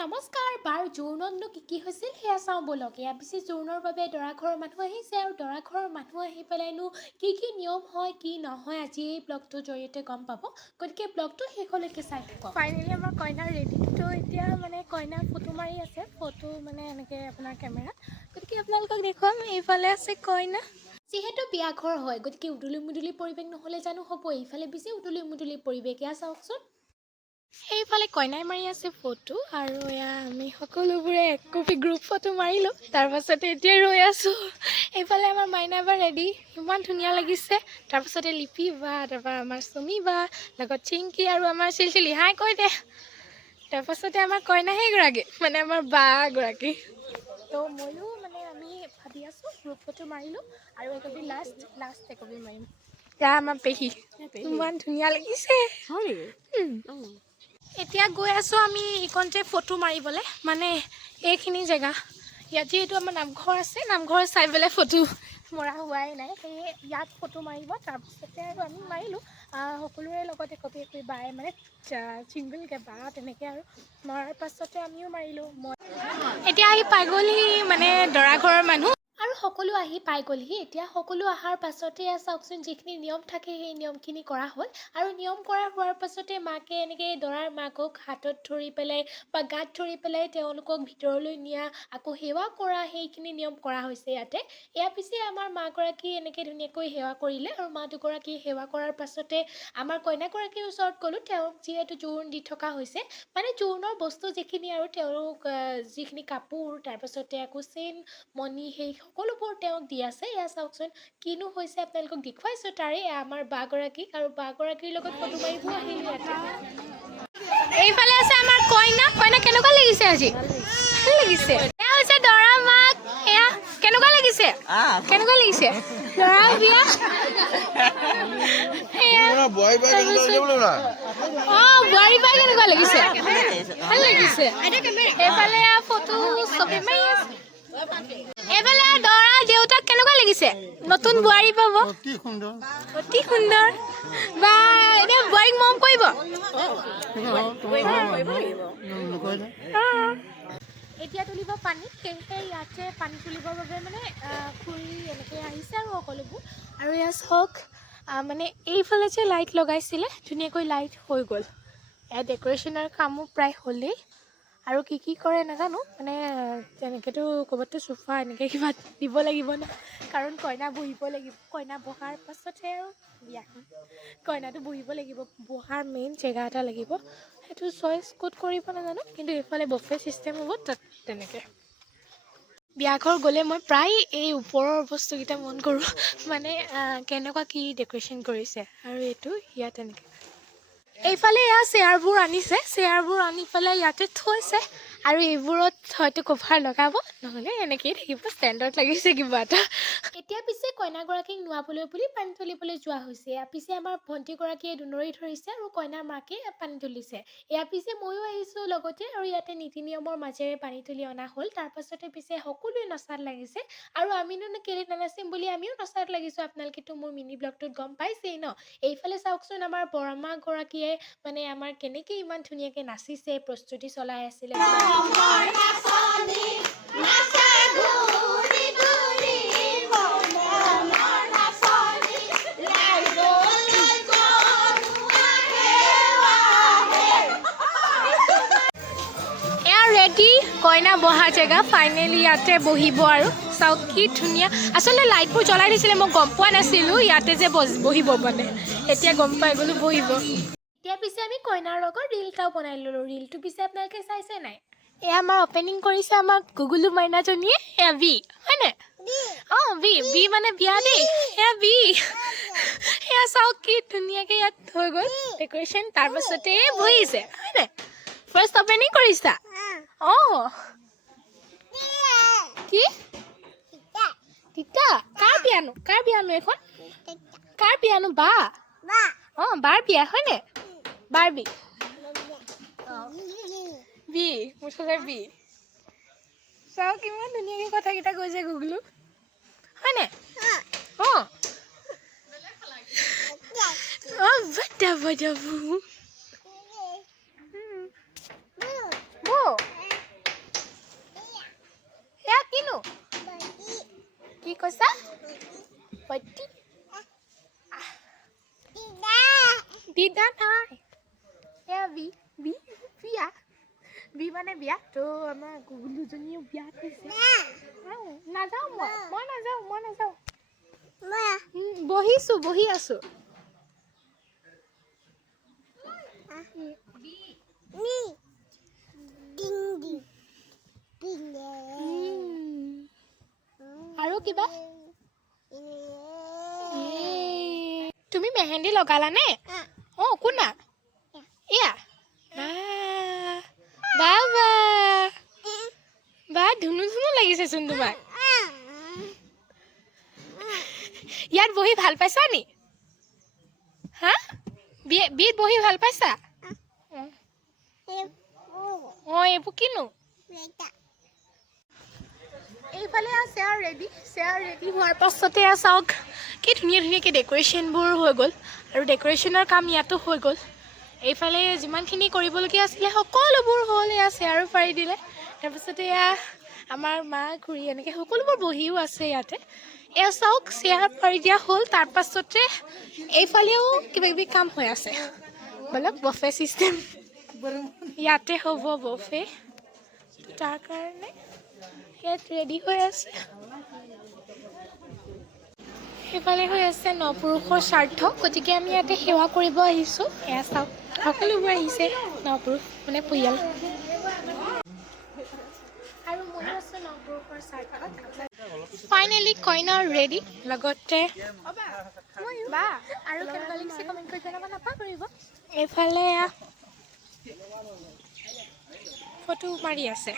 নমস্কাৰ বাৰ জোৰোণতনো কি হৈছিল সেয়া চাওঁ বলক। এয়া পিছে জোৰোণৰ বাবে দৰা ঘৰৰ মানুহ আহিছে আৰু দৰা ঘৰৰ মানুহ আহি পেলাইনো কি নিয়ম হয় কি নহয় আজি এই ব্লগটোৰ জৰিয়তে গম পাব। গতিকে ব্লগটো শেষলৈকে চাই থাকক। ফাইনেলি আমাৰ কইনা ৰেডি। তো এতিয়া মানে কইনা ফটো মাৰি আছে, ফটো মানে এনেকৈ আপোনাৰ কেমেৰাত। গতিকে আপোনালোকক দেখুৱাম, এইফালে আছে কইনা। যিহেতু বিয়া ঘৰ হয় গতিকে উদুলি মুদুলি পৰিৱেশ নহ'লে জানো হ'ব। এইফালে বেছি উদুলি মুদুলি পৰিৱেশ। এয়া চাওকচোন, সেইফালে কইনাই মাৰি আছে ফটো আৰু এয়া আমি সকলোবোৰে এক কপি গ্ৰুপ ফটো মাৰিলোঁ। তাৰপাছতে এতিয়া ৰৈ আছোঁ। এইফালে আমাৰ মাইনা বা ৰেডি, ইমান ধুনীয়া লাগিছে। তাৰপাছতে লিপি বা, তাৰপৰা আমাৰ চুমি বা, লগত চিংকি আৰু আমাৰ চিলচিলি হাই কৈ দে। তাৰপাছতে আমাৰ কইনা সেইগৰাকী মানে আমাৰ বা গৰাকী। তো ময়ো মানে আমি ভাবি আছোঁ গ্ৰুপ ফটো মাৰিলোঁ আৰু একপি লাষ্ট একপি মাৰিম। এতিয়া আমাৰ পেহী ইমান ধুনীয়া লাগিছে। এতিয়া গৈ আছোঁ আমি ইকণতে ফটো মাৰিবলৈ, মানে এইখিনি জেগা ইয়াত যিহেতু আমাৰ নামঘৰ আছে, নামঘৰ চাই পেলাই ফটো মৰা হোৱাই নাই, সেয়ে ইয়াত ফটো মাৰিব। তাৰপিছতে আৰু আমি মাৰিলোঁ সকলোৰে লগত একপি বাই মানে ছিংগলকৈ বা তেনেকৈ আৰু মৰাৰ পাছতে আমিও মাৰিলোঁ। এতিয়া আহি পাই গ'লহি মানে দৰা ঘৰৰ মানুহ আৰু সকলো আহি পাই গ'লহি। এতিয়া সকলো অহাৰ পাছতে চাওকচোন, যিখিনি নিয়ম থাকে সেই নিয়মখিনি কৰা হ'ল আৰু নিয়ম কৰা হোৱাৰ পাছতে মাকে এনেকৈ দৰাৰ মাকক হাতত ধৰি পেলাই বা গাত ধৰি পেলাই তেওঁলোকক ভিতৰলৈ নিয়া, আকৌ সেৱা কৰা, সেইখিনি নিয়ম কৰা হৈছে ইয়াতে। এয়া পিছে আমাৰ মাগৰাকী এনেকৈ ধুনীয়াকৈ সেৱা কৰিলে আৰু মা দুগৰাকী সেৱা কৰাৰ পাছতে আমাৰ কইনাগৰাকীৰ ওচৰত গ'লোঁ। তেওঁক যিহেতু জোৰোণ দি থকা হৈছে, মানে জোৰোণৰ বস্তু যিখিনি আৰু তেওঁলোক যিখিনি কাপোৰ, তাৰপাছতে আকৌ চেইন মণি, সেই সকলোবোৰ তেওঁক দি আছে। এয়া চাওকচোন কিনো হৈছে, আপোনালোকক দেখুৱাইছোঁ তাৰে। আমাৰ বাগৰাকীক আৰু বাগৰাকীৰ লগত ফটো মাৰিব আহিলোঁ ইয়াতে। এইফালে আছে আমাৰ কইনা। কইনা কেনেকুৱা লাগিছে আজি? ভাল লাগিছে। এয়া হৈছে দৰা মাক। এয়া কেনেকুৱা লাগিছে? কেনেকুৱা লাগিছে দৰা বিয়া? বোৱাৰী বাই কেনেকুৱা লাগিছে? ভাল লাগিছে। এইফালে ফটো চবে মাৰি আছে। এইফালে দৰা দেউতাক কেনেকুৱা লাগিছে? নতুন বোৱাৰী পাব, অতি সুন্দৰ, অতি সুন্দৰ। বা এতিয়া বোৱাৰীক মৰম কৰিব। এতিয়া তুলিব পানী, সেয়েহে ইয়াতে পানী তুলিবৰ বাবে মানে খুৰী এনেকৈ আহিছে আৰু সকলোবোৰ। আৰু এয়া চাওক, মানে এইফালে যে লাইট লগাইছিলে, ধুনীয়াকৈ লাইট হৈ গ'ল। এয়া ডেক'ৰেশ্যনৰ কামো প্ৰায় হ'লেই আৰু কি কৰে নাজানো, মানে তেনেকৈতো ক'ৰবাততো চোফা এনেকৈ কিবা দিব লাগিব ন, কাৰণ কইনা বহিব লাগিব। কইনা বহাৰ পাছতহে আৰু বিয়াখন। কইনাটো বহিব লাগিব, বহাৰ মেইন জেগা এটা লাগিব। সেইটো চইচ ক'ত কৰিব নাজানো, কিন্তু এইফালে বফে ছিষ্টেম হ'ব, তাত তেনেকৈ। বিয়াঘৰ গ'লে মই প্ৰায় এই ওপৰৰ বস্তুকেইটা মন কৰোঁ, মানে কেনেকুৱা কি ডেক'ৰেশ্যন কৰিছে। আৰু এইটো ইয়াত এনেকৈ এইফালে এয়া চেয়াৰবোৰ আনিছে, চেয়াৰবোৰ আনি পেলাই ইয়াতে থৈছে আৰু এইবোৰত হয়তো কভাৰ লগাব, নহ'লে এনেকৈয়ে থাকিব, ষ্টেণ্ডত লাগিছে কিবা এটা। এতিয়া পিছে কইনাগৰাকীক নোৱাবলৈ বুলি পানী তুলিবলৈ যোৱা হৈছে। এয়া পিছে আমাৰ ভণ্টিগৰাকীয়ে দুনৰি ধৰিছে আৰু কইনাৰ মাকে পানী তুলিছে। এয়া পিছে ময়ো আহিছোঁ লগতে আৰু ইয়াতে নীতি নিয়মৰ মাজেৰে পানী তুলি অনা হ'ল। তাৰপাছতে পিছে সকলোৱে নচাত লাগিছে আৰু আমিনো কেলৈ নানাচিম বুলি আমিও নচাত লাগিছোঁ। আপোনালোকেতো মোৰ মিনি ব্লগটোত গম পাইছেই ন। এইফালে চাওকচোন, আমাৰ বৰমাগৰাকীয়ে মানে আমাৰ কেনেকৈ ইমান ধুনীয়াকৈ নাচিছে, প্ৰস্তুতি চলাই আছিলে। ৰেডি কইনা বহা জেগা, ফাইনেলি ইয়াতে বহিব আৰু চাওক কি ধুনীয়া। আচলতে লাইটবোৰ জ্বলাই দিছিলে, মই গম পোৱা নাছিলোঁ ইয়াতে যে বহিব, মানে এতিয়া গম পাই গ'লোঁ বহিব। এতিয়া পিছে আমি কইনাৰ লগত ৰীল এটাও বনাই ল'লোঁ। ৰীলটো পিছে আপোনালোকে চাইছে নাই? এয়া আমাৰ অপেনিং কৰিছে আমাৰ গুগুলু মাইনাজনীয়ে। এয়া বি হয়নে? অঁ বি মানে বিয়া দেই। এয়া বি, এয়া চাওক কি ধুনীয়াকৈ ইয়াত হৈ গ'ল ডেক'ৰেশ্যন। তাৰপাছতে বহিছে হয়নে? ফাৰ্ষ্ট অপেনিং কৰিছা? অঁ কি তিতা? কাৰ বিয়ানো? কাৰ বিয়ানো এখন? কাৰ বিয়ানো? বা? অঁ বাৰ বিয়া হয়নে? বাৰ বি বি মুঠতে বি। চাওক কিমান ধুনীয়াকৈ কথাকেইটা কৈছে গুগলো হয়নে? অঁ অঁ বৌ কৈছা পটি দিদা নাই এয়া বিয়া বি মানে বিয়া তো আমাৰ গুগুলুজনীও বিয়া হৈছে নাযাওঁ মই নাযাওঁ বহি আছো আৰু কিবা তুমি মেহেন্দি লগালানে কোনা এয়া বা ধুনু লাগিছেচোন তোমাক ইয়াত বহি ভাল পাইছা নি হা বিয়েত বহি ভাল পাইছা এইবোৰ কিনো এইফালে চেয়াৰ ৰেডি হোৱাৰ পাছতে চাওক কি ধুনীয়াকৈ ডেক'ৰেশ্যনবোৰ হৈ গ'ল আৰু ডেক'ৰেশ্যনৰ কাম ইয়াতো হৈ গ'ল এইফালে যিমানখিনি কৰিবলগীয়া আছিলে সকলোবোৰ হ'ল এয়া চেয়াৰো পাৰি দিলে তাৰপিছতে এয়া আমাৰ মা খুৰী এনেকৈ সকলোবোৰ বহিও আছে ইয়াতে এয়া চাওক চেয়াৰ পাৰি দিয়া হ'ল তাৰপাছতে এইফালেও কিবাকিবি কাম হৈ আছে বলক বফে ছিষ্টেম ইয়াতে হ'ব বফে তাৰ কাৰণে ইয়াত ৰেডি হৈ আছে সেইফালে হৈ আছে নপুৰুষৰ স্বাৰ্থ গতিকে আমি ইয়াতে সেৱা কৰিব আহিছোঁ এয়া চাওক সকলোবোৰ আহিছে নপুৰুষ মানে পৰিয়াল আৰু ময়ো আছোঁ নপুৰুষৰ স্বাৰ্থত ফাইনেলি কইনা ৰেডি লগতে বা আৰু কেনেকুৱা লাগিছে কমেণ্ট কৰি জনাব নাপাহৰিব এইফালে ফটো মাৰি আছে